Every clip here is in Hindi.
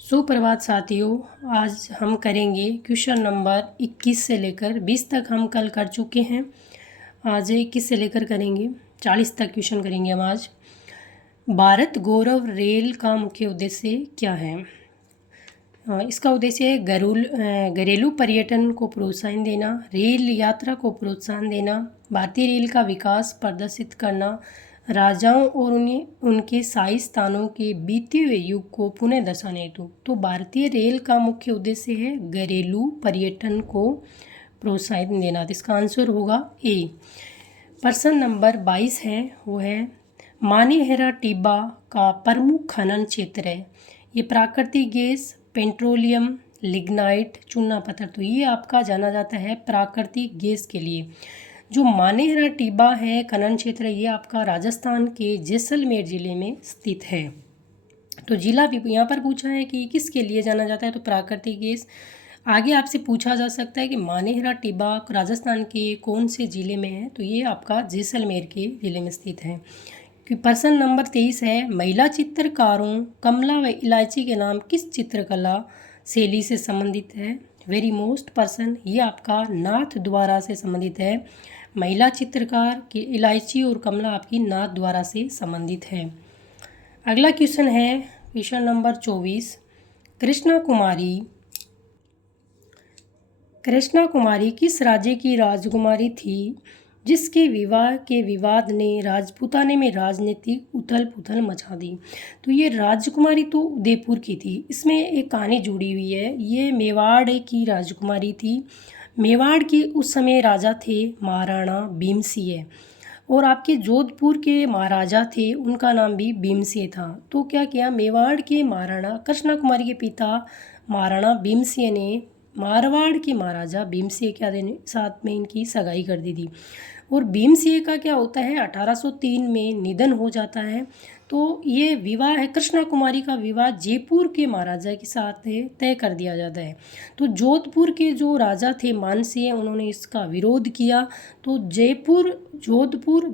सुप्रभात साथियों। आज हम करेंगे क्वेश्चन नंबर 21 से लेकर 20 तक हम कल कर चुके हैं। आज 21 से लेकर करेंगे 40 तक क्वेश्चन करेंगे हम आज। भारत गौरव रेल का मुख्य उद्देश्य क्या है? इसका उद्देश्य है घरेलू पर्यटन को प्रोत्साहन देना, रेल यात्रा को प्रोत्साहन देना, भारतीय रेल का विकास प्रदर्शित करना, राजाओं और उनके शाही स्थानों के बीते हुए युग को पुनः दर्शाने हेतु। तो भारतीय रेल का मुख्य उद्देश्य है घरेलू पर्यटन को प्रोत्साहन देना। तो इसका आंसर होगा ए। प्रश्न नंबर 22 है, वो है मानेहरा टिब्बा का प्रमुख खनन क्षेत्र है। ये प्राकृतिक गैस, पेट्रोलियम, लिग्नाइट, चूना पत्थर। तो ये आपका जाना जाता है प्राकृतिक गैस के लिए। जो मानेहरा टिब्बा है खनन क्षेत्र, ये आपका राजस्थान के जैसलमेर ज़िले में स्थित है। तो जिला भी यहाँ पर पूछा है कि किसके लिए जाना जाता है, तो प्राकृतिक गैस। आगे आपसे पूछा जा सकता है कि मानेहरा टिब्बा राजस्थान के कौन से ज़िले में है, तो ये आपका जैसलमेर के ज़िले में स्थित है। प्रश्न नंबर 23 है, महिला चित्रकारों कमला व इलायची के नाम किस चित्रकला शैली से संबंधित है? वेरी मोस्ट पर्सन, ये आपका नाथ द्वारा से संबंधित है। महिला चित्रकार की इलायची और कमला आपकी नाथ द्वारा से संबंधित है। अगला क्वेश्चन है क्वेश्चन नंबर 24, कृष्णा कुमारी किस राज्य की राजकुमारी थी जिसके विवाह के विवाद ने राजपूताने में राजनीतिक उथल पुथल मचा दी? तो ये राजकुमारी तो उदयपुर की थी। इसमें एक कहानी जुड़ी हुई है। ये मेवाड़ की राजकुमारी थी। मेवाड़ के उस समय राजा थे महाराणा भीमसिंह, और आपके जोधपुर के महाराजा थे, उनका नाम भी भीमसिंह था। तो क्या किया, मेवाड़ के महाराणा कृष्णा कुमारी के पिता महाराणा भीमसिंह ने मारवाड़ के महाराजा भीमसिंह के साथ में इनकी सगाई कर दी थी। और भीमसिंह का क्या होता है, 1803 में निधन हो जाता है। तो ये विवाह है, कृष्णा कुमारी का विवाह जयपुर के महाराजा के साथ तय कर दिया जाता है। तो जोधपुर के जो राजा थे मानसिंह, उन्होंने इसका विरोध किया। तो जयपुर, जोधपुर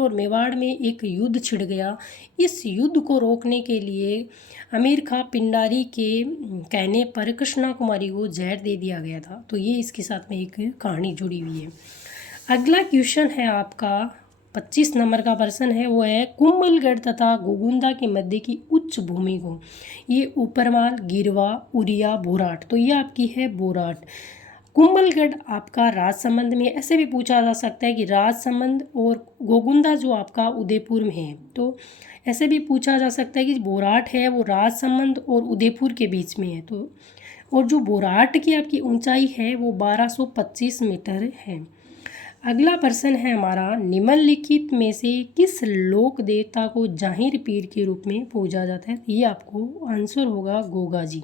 और मेवाड़ में एक युद्ध छिड़ गया। इस युद्ध को रोकने के लिए अमीर खां पिंडारी के कहने पर कृष्णा कुमारी को जहर दे दिया गया था। तो ये इसके साथ में एक कहानी जुड़ी हुई है। अगला क्वेश्चन है आपका 25 नंबर का प्रश्न है, वो है कुंभलगढ़ तथा गोगुंदा के मध्य की उच्च भूमि को, ये ऊपरमाल, गिरवा, उरिया, बोराट। तो ये आपकी है बोराट। कुंभलगढ़ आपका राजसमंद में, ऐसे भी पूछा जा सकता है कि राजसमंद और गोगुंदा जो आपका उदयपुर में है। तो ऐसे भी पूछा जा सकता है कि बोराट है वो राजसमंद और उदयपुर के बीच में है। तो और जो बोराट की आपकी ऊंचाई है वो 1225 मीटर है। अगला प्रश्न है हमारा, निम्नलिखित में से किस लोक देवता को जाहिर पीर के रूप में पूजा जाता है? ये आपको आंसर होगा गोगा जी।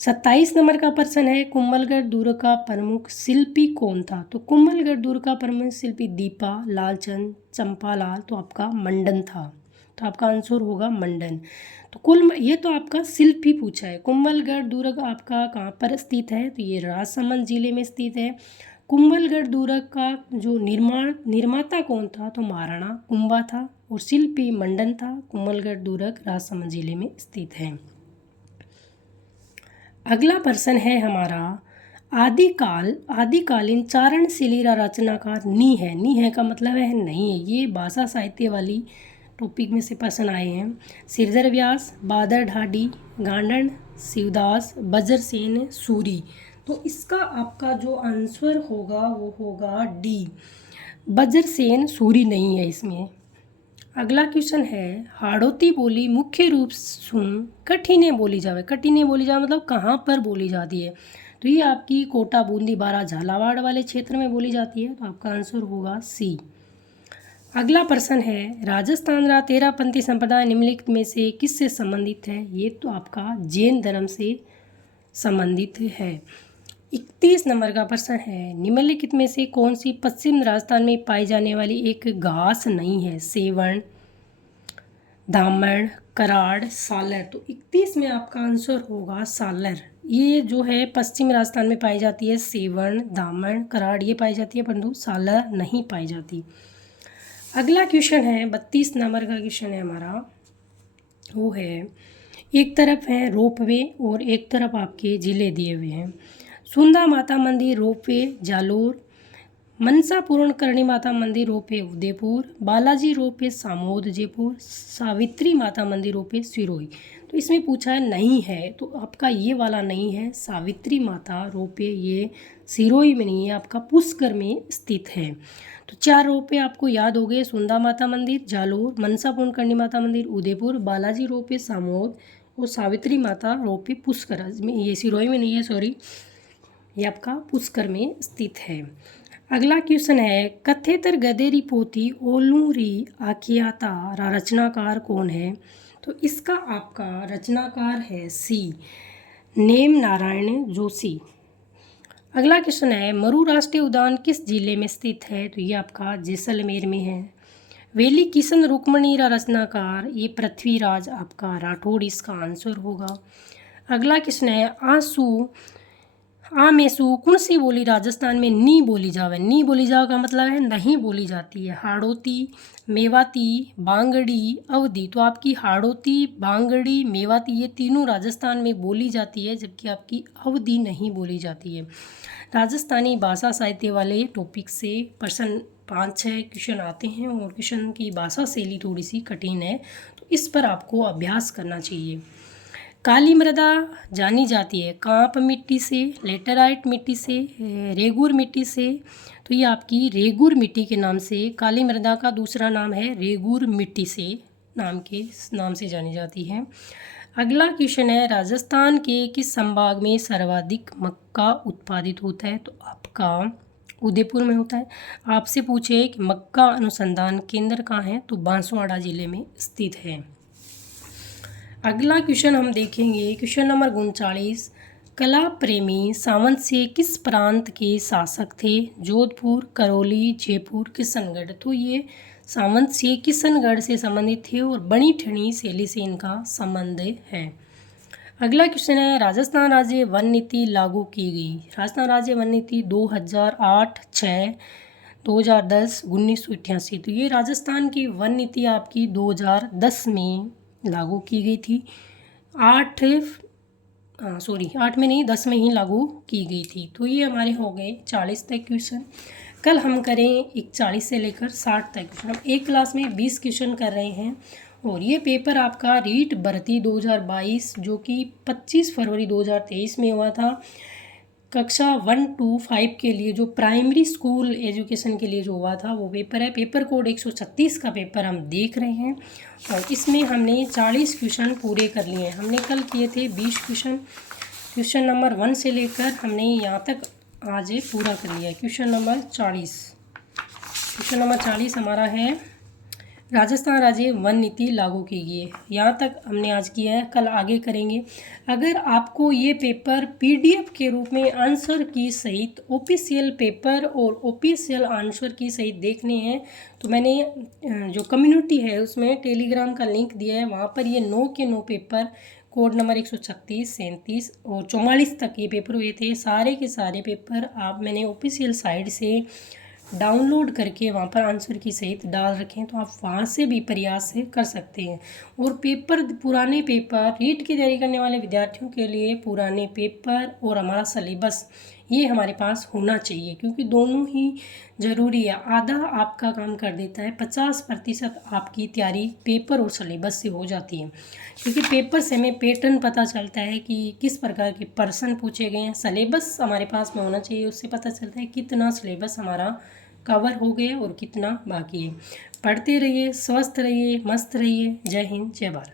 27 नंबर का प्रश्न है, कुंभलगढ़ दुर्ग का प्रमुख शिल्पी कौन था? तो कुंभलगढ़ दुर्ग का प्रमुख शिल्पी दीपा, लालचंद, चंपालाल, तो आपका मंडन था। तो आपका आंसर होगा मंडन। तो ये तो आपका शिल्पी पूछा है। कुंभलगढ़ दुर्ग आपका कहाँ पर स्थित है? तो ये राजसमंद जिले में स्थित है। कुंभलगढ़ दुर्ग का जो निर्माता कौन था? तो महाराणा कुंभा था, और शिल्पी मंडन था। कुंभलगढ़ दुर्ग राजसमंद जिले में स्थित है। अगला प्रश्न है हमारा, आदिकालीन चारण शिला रचनाकार नी है का मतलब है नहीं है। ये भाषा साहित्य वाली टॉपिक में से प्रश्न आए हैं। सिरदर व्यास, बादर ढाडी, गांडन, शिवदास, बजरसेन, सूरी। तो इसका आपका जो आंसर होगा वो होगा डी, बजरसेन सूरी नहीं है इसमें। अगला क्वेश्चन है, हाड़ौती बोली मुख्य रूप से कठिने बोली जावे मतलब कहाँ पर बोली जाती है? तो ये आपकी कोटा, बूंदी, बारा, झालावाड़ वाले क्षेत्र में बोली जाती है। तो आपका आंसर होगा सी। अगला प्रश्न है, राजस्थान रा तेरापंथी संप्रदाय निम्नलिखित में से किससे संबंधित है? ये तो आपका जैन धर्म से संबंधित है। 31 नंबर का प्रश्न है, निम्नलिखित में से कौन सी पश्चिम राजस्थान में पाई जाने वाली एक घास नहीं है? सेवण, धामण, कराड़, सालर। तो 31 में आपका आंसर होगा सालर। ये जो है पश्चिम राजस्थान में पाई जाती है। सेवण, धामण, कराड़ ये पाई जाती है, परंतु सालर नहीं पाई जाती। अगला क्वेश्चन है 32 नंबर का क्वेश्चन है हमारा, वो है, एक तरफ है रोपवे और एक तरफ आपके ज़िले दिए हुए हैं। सुंदा माता मंदिर रोपवे जालोर, मनसा पूर्ण करणी माता मंदिर रोपवे उदयपुर, बालाजी रोपवे सामोद जयपुर, सावित्री माता मंदिर रोपवे सिरोही। तो इसमें पूछा है नहीं है, तो आपका ये वाला नहीं है, सावित्री माता रोपवे ये सिरोही में नहीं है, आपका पुष्कर में स्थित है। तो 4 रोपवे आपको याद हो गए, सुंदा माता मंदिर जालोर, मनसा पूर्ण करणी माता मंदिर उदयपुर, बालाजी रोपवे सामोद और सावित्री माता रोपवे पुष्कर में, ये सिरोही में नहीं है, सॉरी, ये आपका पुष्कर में स्थित है। अगला क्वेश्चन है, कथेतर गदेरी पोथी ओलूरी आखियाता रचनाकार कौन है? तो इसका आपका रचनाकार है सी, नेम नारायण जोशी। अगला क्वेश्चन है, मरु राष्ट्रीय उद्यान किस जिले में स्थित है? तो ये आपका जैसलमेर में है। वेली किशन रुक्मणी रचनाकार, ये पृथ्वीराज आपका राठौड़ इसका आंसर होगा। अगला क्वेश्चन है, आमेसु कौन सी बोली राजस्थान में नी बोली जावे? नी बोली जावे का मतलब है नहीं बोली जाती है। हाड़ौती, मेवाती, बांगड़ी, अवधी। तो आपकी हाड़ौती, बांगड़ी, मेवाती ये तीनों राजस्थान में बोली जाती है, जबकि आपकी अवधी नहीं बोली जाती है। राजस्थानी भाषा साहित्य वाले टॉपिक से प्रश्न 5-6 क्वेश्चन आते हैं और क्वेश्चन की भाषा शैली थोड़ी सी कठिन है, तो इस पर आपको अभ्यास करना चाहिए। काली मृदा जानी जाती है कांप मिट्टी से, लेटेराइट मिट्टी से, रेगुर मिट्टी से। तो ये आपकी रेगुर मिट्टी के नाम से, काली मृदा का दूसरा नाम है रेगुर मिट्टी से नाम से जानी जाती है। अगला क्वेश्चन है, राजस्थान के किस संभाग में सर्वाधिक मक्का उत्पादित होता है? तो आपका उदयपुर में होता है। आपसे पूछे कि मक्का अनुसंधान केंद्र कहाँ है? तो बांसवाड़ा जिले में स्थित है। अगला क्वेश्चन हम देखेंगे, क्वेश्चन नंबर 39, कला प्रेमी सावंत से किस प्रांत के शासक थे? जोधपुर, करौली, जयपुर, किशनगढ़। तो ये सावंत से किशनगढ़ से संबंधित थे और बनी ठनी शैली से इनका संबंध है। अगला क्वेश्चन है, राजस्थान राज्य वन नीति लागू की गई। राजस्थान राज्य वन नीति 2008, 6, 2010, 1988। तो ये राजस्थान की वन नीति आपकी 2010 में लागू की गई थी। 8 में नहीं, 10 में ही लागू की गई थी। तो ये हमारे हो गए 40 तक क्वेश्चन। कल हम करें 41 से लेकर 60 तक क्वेश्चन। हम एक क्लास में 20 क्वेश्चन कर रहे हैं और ये पेपर आपका रीट भर्ती 2022 जो कि 25 फरवरी 2023 में हुआ था, कक्षा 1 to 5 के लिए जो प्राइमरी स्कूल एजुकेशन के लिए जो हुआ था वो पेपर है। पेपर कोड 136 का पेपर हम देख रहे हैं और इसमें हमने 40 क्वेश्चन पूरे कर लिए हैं। हमने कल किए थे 20 क्वेश्चन। क्वेश्चन नंबर 1 से लेकर हमने यहाँ तक आज पूरा कर लिया है। क्वेश्चन नंबर 40 हमारा है, राजस्थान राज्य वन नीति लागू की गई है। यहाँ तक हमने आज किया है, कल आगे करेंगे। अगर आपको ये पेपर पीडीएफ के रूप में आंसर की सहित ऑफिशियल पेपर और ऑफिशियल आंसर की सहित देखने हैं तो मैंने जो कम्युनिटी है उसमें टेलीग्राम का लिंक दिया है, वहाँ पर ये 9 के 9 पेपर कोड नंबर 136, 37 और 44 तक ये पेपर हुए थे। सारे के सारे पेपर मैंने ऑफिशियल साइट से डाउनलोड करके वहाँ पर आंसर की सहित डाल रखें, तो आप वहाँ से भी प्रयास कर सकते हैं। और पुराने पेपर रीट की तैयारी करने वाले विद्यार्थियों के लिए पुराने पेपर और हमारा सिलेबस ये हमारे पास होना चाहिए, क्योंकि दोनों ही ज़रूरी है। आधा आपका काम कर देता है, 50% आपकी तैयारी पेपर और सिलेबस से हो जाती है, क्योंकि पेपर से हमें पैटर्न पता चलता है कि किस प्रकार के प्रश्न पूछे गए हैं। सिलेबस हमारे पास में होना चाहिए, उससे पता चलता है कितना सिलेबस हमारा कवर हो गया और कितना बाकी है। पढ़ते रहिए, स्वस्थ रहिए, मस्त रहिए। जय हिंद, जय भारत।